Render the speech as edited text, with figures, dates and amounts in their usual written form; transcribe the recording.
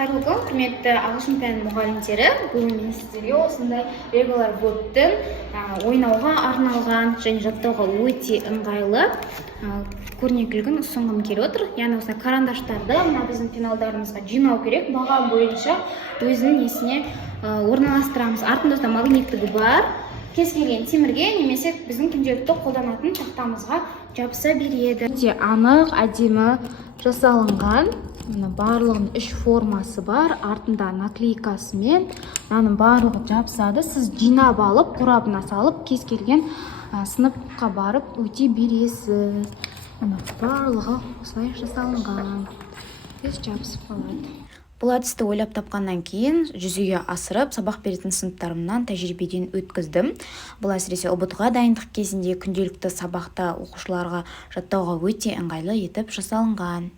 Қайырлы күн, құрметті ағылшын пәні мұғалімдері. Бүгін мен сіздерге осындай regular verb'тің ойнауға арналған және жаттауға өте ыңғайлы көрнекілігін ұсынғым келіп отыр. Яғни осындай карандаштарды мына біздің финалдарымызға жинау керек. Баға бойынша өзінің несіне орналастырамыз. Артында осындай магниттігі бар. Кез келген темірге немесе біздің күнделікті қолданатын тақтамызға жабыса береді. Өте анық, әдемі жасалынған. Барлығын үш формасы бар, артында наклейкасы мен мынаның барлығы жабысады. Сіз жинап алып, қорабына салып, кез келген сыныпқа барып өте бересіз. Барлығы осылай жасалынған. Жабысып қалады. Бұл әдісті ойлап тапқаннан кейін жүзеге асырып, сабақ беретін сыныптарымнан тәжірибеден өткіздім. Бұл әсіресе ұбт-ға дайындық кезінде күнделікті сабақта оқушыларға жаттауға өте ыңғайлы етіп жасалынған.